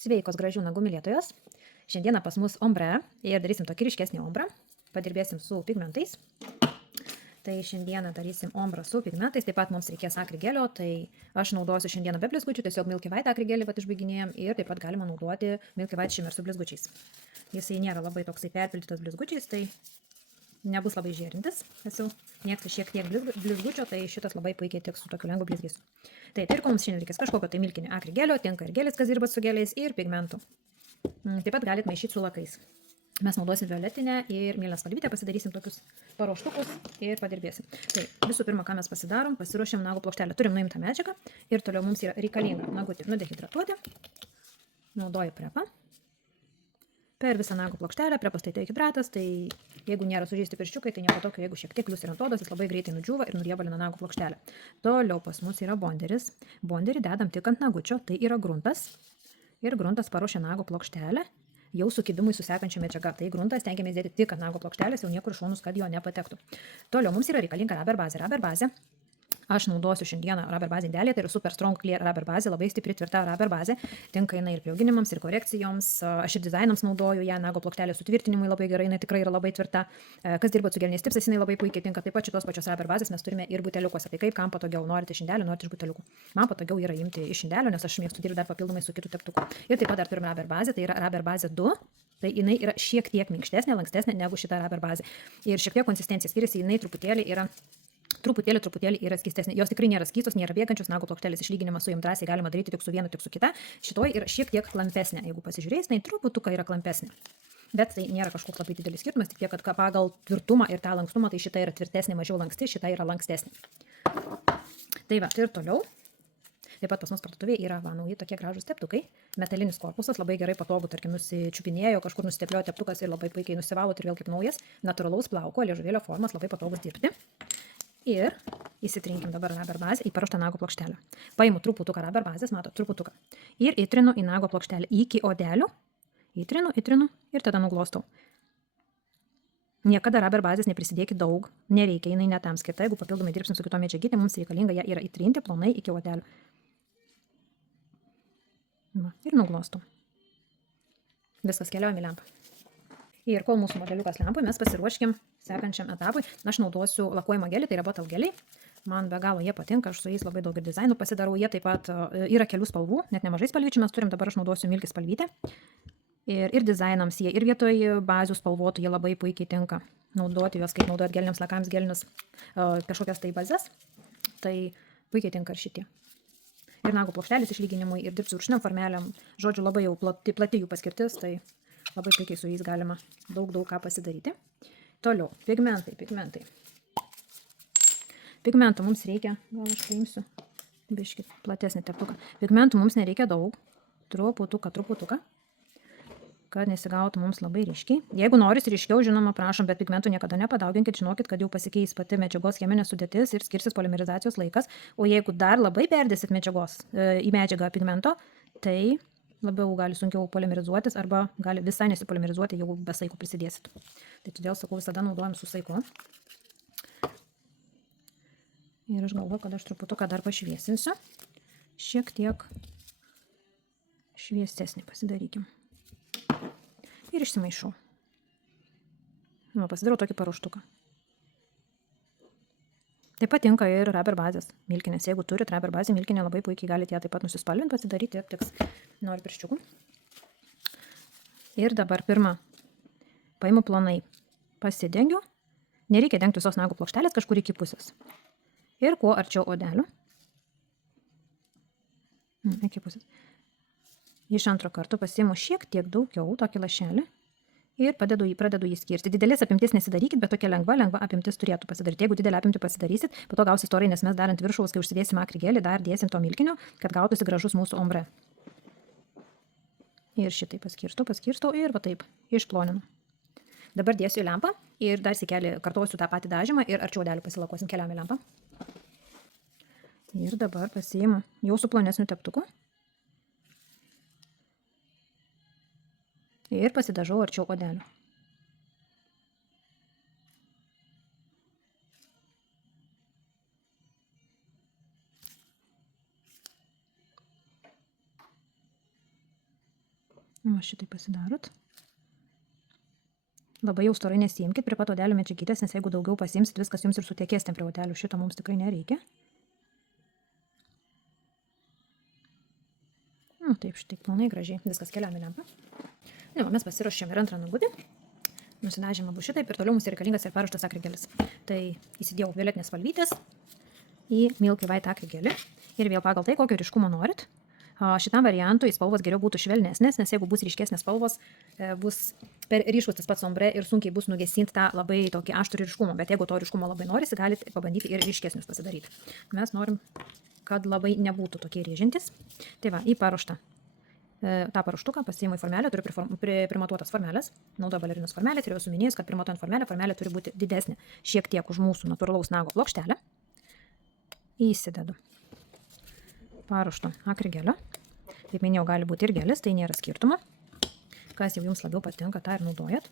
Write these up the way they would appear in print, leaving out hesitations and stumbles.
Sveikos gražių nagų mylėtojos. Šiandieną pas mus ombre ir darysim tokį ryškesnį ombrą. Padirbėsim su pigmentais. Tai šiandieną darysim ombrą su pigmentais. Taip pat mums reikės akrigelio, tai aš naudosiu šiandieną be blizgučių, tiesiog Milky White akrigelį pat išbaiginėjom ir taip pat galima naudoti Milky White Shimmer su blizgučiais. Jisai nėra labai toksai perpildytas blizgučiais, tai nebus labai žėrintis. Esu mėgstu šiek tiek blizgučio, tai šitas labai puikiai tiks su tokiu lengvu blizgesiu. Tai ir ko mums šiandien reikės kažkokio tai milkinio akrigelio, tinka ir gelis, kas dirba su geliais, ir pigmentų. Taip pat galite maišyti su lakais. Mes naudosim violetinę ir mėlyną spalvytę, pasidarysim tokius paruoštukus ir padirbėsim. Tai visų pirma, ką mes pasidarom, pasiruošim nagų plokštelę. Turim nuimtą medžiagą ir toliau mums yra reikalinga nagutį nudehidratuoti. Naudoju prepą. Per visą nagų plokštelę prepas tai hidratas, tai jeigu nėra sužeisti pirščiukai, tai nieko tokio, jeigu šiek tiek klius ir ant odos, jis labai greitai nudžiūva ir nuriebalina nagų plokštelę. Toliau pas mus yra bonderis. Bonderį dedam tik ant nagučio, tai yra gruntas. Ir gruntas paruošia nagų plokštelę jau sukibimui su sekančia medžiaga. Tai gruntas stengiamės dėti tik ant nagų plokštelės, jau niekur šonus, kad jo nepatektų. Toliau mums yra reikalinga rubber bazė. Rubber bazė. Aš naudosiu šiandieną rubber bazę indelį, tai yra super strong clear rubber bazė, labai stipri tvirta rubber bazė. Tinka jinai ir priauginimams, ir korekcijoms. Aš ir dizainams naudoju ją, nago plokštelės sutvirtinimui labai gerai, jinai tikrai yra labai tvirta. Kas dirba su geliniais tipsais, jinai labai puikiai tinka. Taip pat šitos pačios rubber bazės mes turime ir buteliukuose. Tai kaip kam patogiau, norite iš indelio, norite iš buteliukų. Man patogiau yra imti iš indelio, nes aš mėgstu dirbti dar papildomai su kitu teptuku. Ir taip pat dar turime rubber bazę, tai yra rubber bazė 2. Tai jinai yra šiek tiek minkštesnė, lankstesnė negu šita rubber bazė. Ir šiek tiek konsistencija skiriasi, jinai truputėlį yra skystesnė. Jos tikrai nėra skystos, nėra bėgančios, nagų plokštelės išlyginimas su jom drąsiai galima daryti tik su vienu, tik su kita. Šitoj yra šiek tiek klampesnė. Jeigu pasižiūrėjus, tai truputuką yra klampesnė. Bet tai nėra kažkoks labai didelis skirtumas, tik tiek, kad pagal tvirtumą ir tą lankstumą, tai šita yra tvirtesnė, mažiau lanksti, šita yra lankstesnė. Tai va, ir toliau. Taip pat pas mus parduotuvėje yra nauji tokie gražūs teptukai. Metalinis korpusas, labai gerai patogu, tarkim, nusičiupinėjo, kažkur nusitepliojo teptukas ir labai puikiai nusivalot ir vėl kaip naujas. Natūralaus plauko, liežuvėlio formas, labai patogus dirbti. Ir įsitrinkim dabar rubber bazę į paruoštą nago plokštelę. Paimu truputuką rubber bazės, mato, truputuką. Ir įtrinu į nago plokštelę iki odelių. Įtrinu ir tada nuglostau. Niekada rubber bazės neprisidėkit daug, nereikia, jinai netam skirta. Jeigu papildomai dirbsim su kitom medžiagytėm, mums reikalinga ją yra įtrinti plonai iki odelių. Va, ir nuglostau. Viskas, keliaujam į lempą. Ir kol mūsų modeliukas lempui, mes pasiruoškim sekančiam etapui. Aš naudosiu lakuojimo gelį, tai yra bottle geliai. Man be galo jie patinka, aš su jais labai daug ir dizainų pasidarau. Jie taip pat yra kelių spalvų, net nemažai spalvyčių mes turim, dabar aš naudosiu milki spalvytę. Ir dizainams jie ir vietoj bazių spalvotų jie labai puikiai tinka. Naudoti juos, kaip naudojat geliniams lakams, gelinius kažkokias tai bazės. Tai puikiai tinka ir šitie. Ir nagų plokštelės išlyginimui, ir dirbsiu rūšiniam formelėm. Žodžiu, labai jau plati jų paskirtis, tai labai puikiai su jais galima daug ką pasidaryti. Toliau, pigmentai. Pigmentų mums reikia, gal aš paimsiu biškį platesnį teptuką. Pigmentų mums nereikia daug, truputuką, kad nesigautų mums labai ryškiai. Jeigu noris ryškiau, žinoma, prašom, bet pigmentų niekada nepadauginkit, žinokit, kad jau pasikeis pati medžiagos cheminė sudėtis ir skirsis polimerizacijos laikas. O jeigu dar labai perdėsit medžiagos į medžiagą pigmento, tai labiau gali sunkiau polimerizuotis arba gali visai nesipolimerizuoti, jeigu be saiko prisidėsit. Tai todėl, sakau, visada naudojam su saiku. Ir aš galvoju, kad aš truputuką dar pašviesinsiu. Šiek tiek šviesesnį pasidarykim. Ir išsimaišau. Pasidarau tokį paruoštuką. Taip pat tinka ir rubber bazės milkinės. Jeigu turit rubber bazę milkinę, labai puikiai galite ją taip pat nusispalvinti, pasidaryti, aptiks nori pirščiukų. Ir dabar pirmą paimu plonai, pasidengiu. Nereikia dengti visos nagų plokštelės kažkur iki pusės. Ir kuo arčiau odelių. Iki pusės. Iš antro karto pasiimu šiek tiek daugiau, tokį lašelį. Ir pradedu jį skirti. Didelės apimtis nesidarykit, bet tokia lengva apimtis turėtų pasidaryti. Jeigu didelę apimtį pasidarysit, po to gausis storai, nes mes dar ant viršaus, kai užsidėsim akrigelį, dar dėsim to milkinio, kad gautųsi gražus mūsų ombre. Ir šitai paskirstau ir va taip, išploninu. Dabar dėsiu į lempą ir dar sėkelį kartuosiu tą patį dažymą ir arčiau odelių pasilakuosim, keliam į lempą. Ir dabar pasiimu jau su plonesniu teptuku. Ir pasidažau arčiau odelių. Va, šitai pasidarot. Labai jau storai nesiimkit prie pat odelių medžiagytės, nes jeigu daugiau pasiimsit, viskas jums ir sutekės ten prie odelių. Šito mums tikrai nereikia. Taip, šitai plonai gražiai. Viskas keliam į lempą. Ne, mes pasiruošėm ir antrą nagudį. Nusidažėm abu šitaip ir toliau mums reikalingas ir paruoštas akrigelis. Tai įsidėjau violetinės spalvytės į Milky White akrigelį ir vėl pagal tai, kokio ryškumo norit. Šitam variantui spalvos geriau būtų švelnesnės, nes jeigu bus ryškesnės spalvos, bus per ryškus tas pats ombre ir sunkiai bus nugesinti tą labai tokį aštrų ryškumą. Bet jeigu to ryškumo labai norisi, galite pabandyti ir ryškesnius pasidaryti. Mes norim, kad labai nebūtų tokie rėžintis. Tai va, į paruoštą. tą paruoštuką pasiimu į formelę, turiu primatuotas formelės, naudoju balerinos formelės ir jau esu minėjus, kad primatuojant formelė turi būti didesnė šiek tiek už mūsų natūralaus nago plokštelę. Įsidedu paruošto akrigelio. Kaip minėjau, gali būti ir gelis, tai nėra skirtumo. Kas jau jums labiau patinka, tą ir naudojat.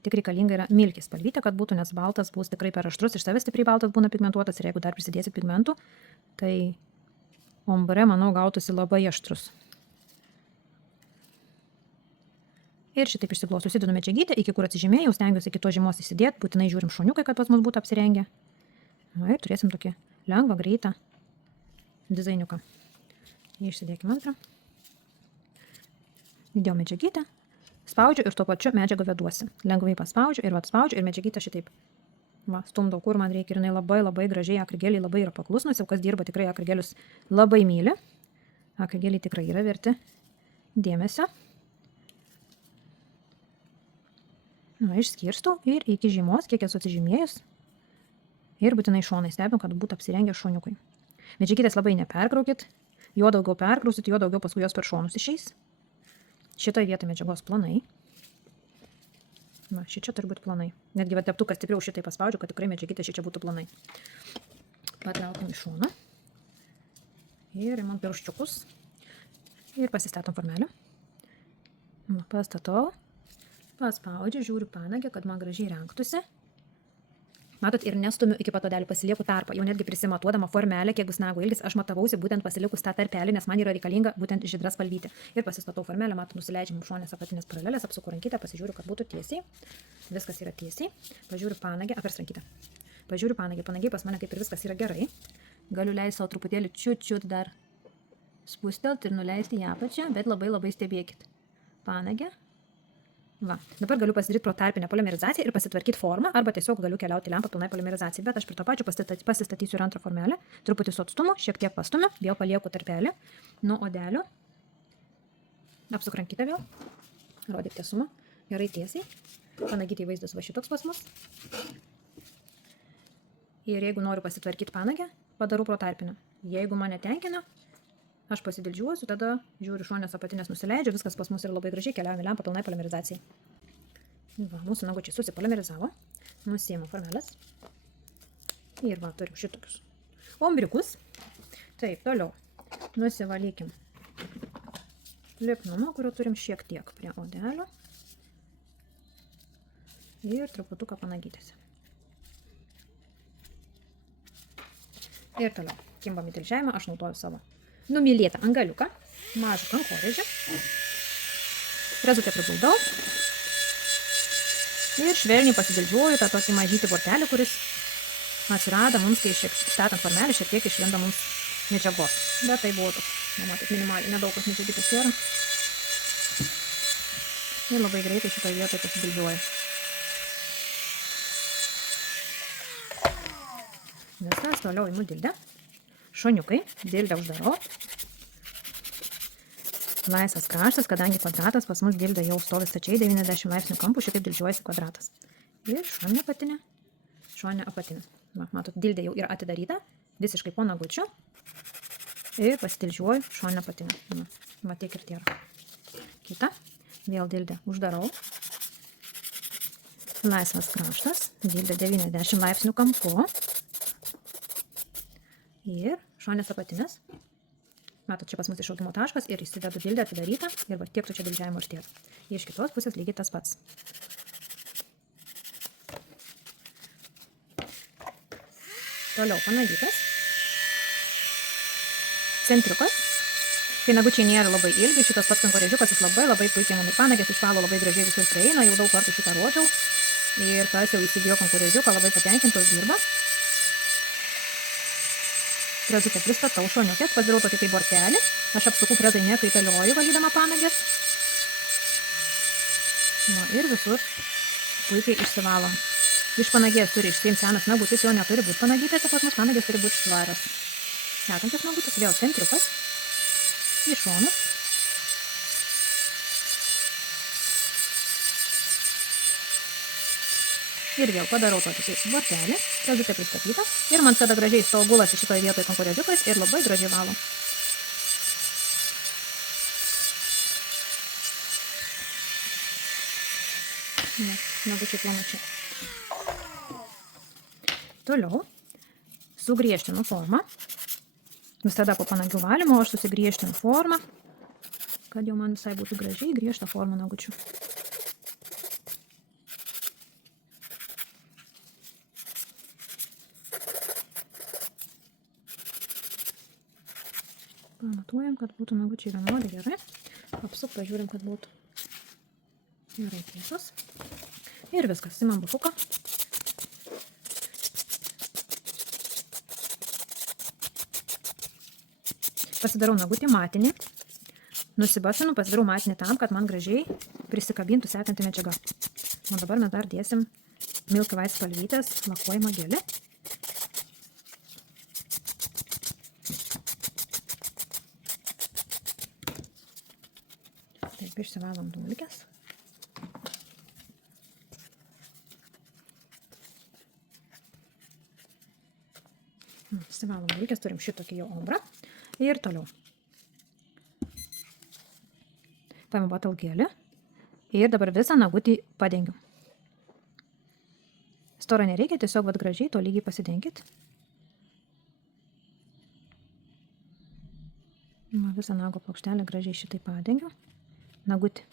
Tik reikalinga yra milkis spalvytė, kad būtų, nes baltas bus tikrai per aštrus, iš savęs stipriai baltas būna pigmentuotas ir jeigu dar prisidėsit pigmentų, tai ombre, manau, gautųsi labai aštrus. Ir šitaip išsiglos susidedu medžiagytę, iki kur atsižymėjau, stengiuosi iki to žymos įsidėti, būtinai žiūrim šoniukai, kad pas mus būtų apsirengę. Na, ir turėsim tokį lengvą, greitą dizainiuką. Išsidėkime antrą. Įdėjau medžiagytę, spaudžiu ir tuo pačiu medžiagą veduosi. Lengvai paspaudžiu ir spaudžiu ir medžiagytę šitaip stumdau, kur man reikia. Ir jinai labai gražiai, akrigeliai labai yra paklusnus, jau kas dirba tikrai akrigelius labai myli. Akrigeliai tikrai yra verti dėmesio. Išskirstau ir iki žymos, kiek esu atsižymėjus. Ir būtinai šonai stebim, kad būtų apsirengę šoniukai. Medžiagytės labai neperkraukit. Jo daugiau perkrausit, jo daugiau paskui jos per šonus išeis. Šitoje vietoje medžiagos planai. Na, šičia turi būti planai. Netgi teptukas stipriau šitai paspaudžiu, kad tikrai medžiagytė šičia būtų planai. Patraukim į šoną. Ir imam pirščiukus. Ir pasistatom formelę. Pastatau. Paspaudžiu, žiūriu panagę, kad man gražiai rengtųsi. Matot, ir nestumiu iki pat odelių, pasilieku tarpą. Jau netgi prisimatuodama formelę, kiek bus nago ilgis, aš matavausi būtent pasilikus tą tarpelį, nes man yra reikalinga būtent žydra spalvytė. Ir pasistatau formelę, matot, nusileidžiam šonės apatinės paralelės, apsuku rankytę, pasižiūriu, kad būtų tiesiai. Viskas yra tiesiai. Pažiūriu panagę, apvers rankytę. Pažiūriu panagę, panagiai pas mane kaip ir viskas yra gerai. Galiu leisti savo truputėlį čiut dar spustelt ir nuleisti į apačią, bet labai stebėkit. Panagę. Va. Dabar galiu pasidaryti protarpinę polimerizaciją ir pasitvarkyti formą, arba tiesiog galiu keliauti lempą pilnai polimerizacijai, bet aš prie to pačio pasistatysiu ir antrą formelę, truputį su atstumu, šiek tiek pastumiu, vėl palieku tarpelį nuo odelio, apsuk rankytę vėl, rodyk tiesumą, gerai tiesiai, panagyti įvaizdas va šitoks pas mus. Ir jeigu noriu pasitvarkyti panagę, padarau protarpinę. Jeigu mane tenkina, aš pasidildžiuosiu, tada žiūriu šonės apatinės nusileidžiu, viskas pas mus yra labai gražiai, keliaujame lempą pilnai polimerizacijai. Va, mūsų nagučiai susipolimerizavo, nusiėmu formelės. Ir va, turim šitokius ombriukus. Taip, toliau nusivalykim lipnumą, kurio turim šiek tiek prie odelio. Ir truputuką panagytėse. Ir toliau, kimbam į tilžiavimą, aš naudoju savo numylėtą angaliuką, mažą kankorėžį, rezultatą priguldau ir švelniai pasidildžiuoju tą tokį mažytį bortelį, kuris atsirado mums, kai statant formelį, šiek tiek išlindo mums medžiagos. Bet tai buvo toks, matot, minimaliai, nedaug kas medžiagytas yra. Ir labai greitai šitoje vietoje pasidildžiuoju. Viskas, toliau imu dildę. Šoniukai, dildę uždarau. Laisvas kraštas, kadangi kvadratas pas mus dildę jau stovi stačiai 90 laipsnių kampų, šitaip dildžiuojasi kvadratas. Ir šoninė apatinė, šoninė apatinė. Matot, dildė jau yra atidaryta, visiškai po nagučiu. Ir pasidildžiuoju šoninę apatinę. Va tiek ir tiek. Kita, vėl dildę uždarau. Laisvas kraštas, dildė 90 laipsnių kampu. Ir šonės apatinės. Matot, čia pas mus išaugimo taškas ir įsidedu dildę atidarytą ir va tiek tu čia dildžiavimo ir tiek. Ir iš kitos pusės lygiai tas pats. Toliau panagytas. Centriukas. kai nagučiai nėra labai ilgi, šitas pats kankorėžiukas jis labai puikiai mano panagės išvalo, labai gražiai visur prieina, jau daug kartų šitą rodžiau. Ir kas jau įsigijo kankorėžiuką, labai patenkintos dirba. Frezutę pristatau šoniukės, pasidarau tokį kaip bortelį. Aš apsuku frezai nekaitaliuoju valydama panagės. Ir visur puikiai išsivalom. Iš panagės turi išsiimti senas nagutis, jo neturi būti panagytas, pas mus panagės turi būti švaras. Sekantis nagutis, vėl centriukas. Į šonus. Ir vėl padarau tokį kaip bortelį, frezutė pristatyta. Ir man tada gražiai savo gulasi šitoje vietoje kankorėžiukais ir labai gražiai valom. Nagučiai planučiai. Toliau sugriežtinu formą. Visada po panagių valymo aš susigriežtinu formą, kad jau man visai būtų gražiai griežta forma nagučių. Pamatuojam, kad būtų nagučiai vienodai gerai. Apsuk, pažiūrim, kad būtų gerai tiesos. Ir viskas, imam bufuką. Pasidarau nagutį matinį. Nusibasinu, pasidarau matinį tam, kad man gražiai prisikabintų sekanti medžiaga. O dabar mes dar dėsim Milky White spalvytės lakuojamą gelį. Taip, išsivalom dulkes. Išsivalom dulkes, turim šitokį jau ombrą. Ir toliau. Paimu bottle gelį. Ir dabar visą nagutį padengiu. Storą nereikia, tiesiog vat gražiai to lygiai pasidenkit. Visą nago plokštelę gražiai šitai padengiu. Nagutį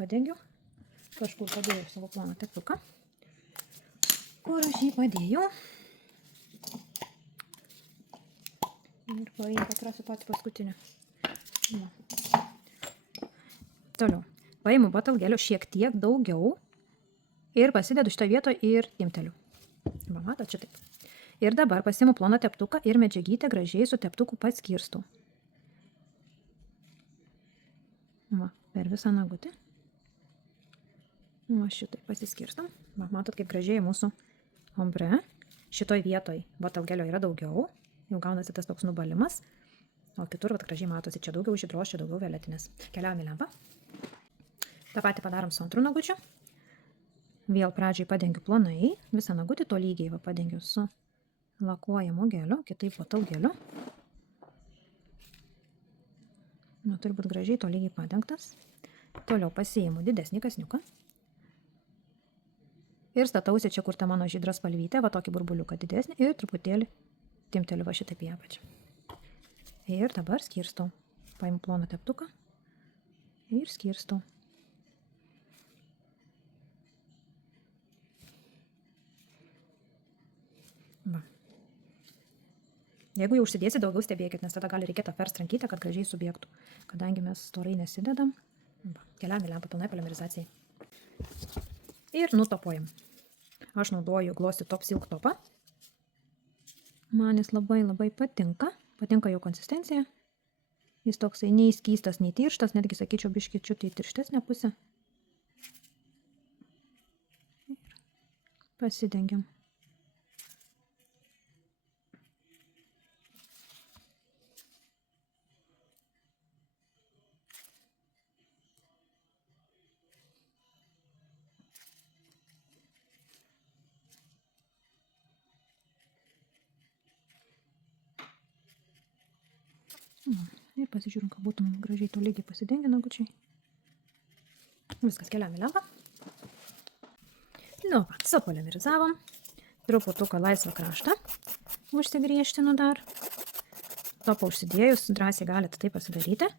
padengiu. Kažkur padėjau savo ploną teptuką. Kur aš jį padėjau. Ir pakrasiu patį paskutinį. Toliau. Paimu bottle gelio šiek tiek daugiau ir pasidedu šitą vietą ir timteliu. Matot, šitaip. Ir dabar pasiimu ploną teptuką ir medžiagytę gražiai su teptuku paskirstau. Per visą nagutį. Šitaip pasiskirstam. Matot, kaip gražiai mūsų ombre. Šitoj vietoj bottle gelio yra daugiau. Jau gaunasi tas toks nubalimas, o kitur vat gražiai matosi, čia daugiau žydros, čia daugiau violetinės. Keliaujam į lempą. Ta patį padarom su antru nagučiu. Vėl pradžiai padengiu plonai, visą nagutį to lygiai padengiu su lakuojamu geliu, kitaip bottle geliu. Turi būti gražiai to lygiai padengtas. Toliau pasiimu didesnį kasniuką. Ir statausi čia, kur ta mano žydra spalvytė, va tokį burbuliuką didesnį ir truputėlį timteliu va šitaip į apačią. Ir dabar skirstau. Paimu ploną teptuką ir skirstau. Va. Jeigu jau užsidėsi, daugiau stebėkit, nes tada gali reikėti apverst rankytę, kad gražiai subėgtų. Kadangi mes storai nesidedam, keliam į lempą pilnai polimerizacijai. Ir nutopuojam. Aš naudoju Glossy Top Silk topą. Man jis labai patinka. Patinka jo konsistencija. Jis toksai nei skystas, nei tirštas, netgi sakyčiau biškičiu tai tirštesnė pusė. Ir pasidengiam. Ir pasižiūrim, kad būtų gražiai to lygiai pasidengę nagučiai. Viskas, keliam į lempą. Supolimerizavom. Truputuką laisvą kraštą. Užsigriežtinu dar. Topą užsidėjus, drąsiai galite tai pasidaryti.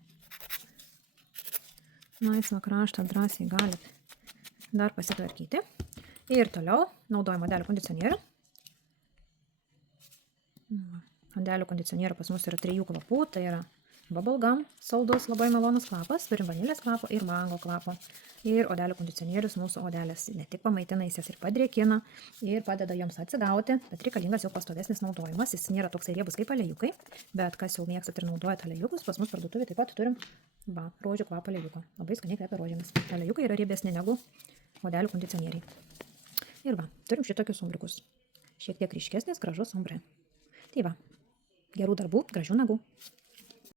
Laisvą kraštą drąsiai galite dar pasitvarkyti. Ir toliau naudoju odelių kondicionierių. Odelių kondicionierių pas mus yra 3 kvapų, tai yra bubblegum, saldus, labai malonus kvapas, turim vanilės kvapo ir mango kvapo. Ir odelių kondicionierius mūsų odelės ne tik pamaitina, jis jas ir padrėkina ir padeda joms atsigauti, bet reikalingas jau pastovesnis naudojimas, jis nėra toksai riebus kaip aliejukai, bet kas jau mėgstat ir naudojat aliejukus, pas mus parduotuvėje taip pat turim rožių kvapą aliejuką, labai skaniai kvepia rožėmis. Aliejukai yra riebesni negu odelių kondicionieriai. Ir turim šitokius ombriukus, šiek tiek ryškesnis, gražus ombre. Tai gerų darbų, gražių nagų.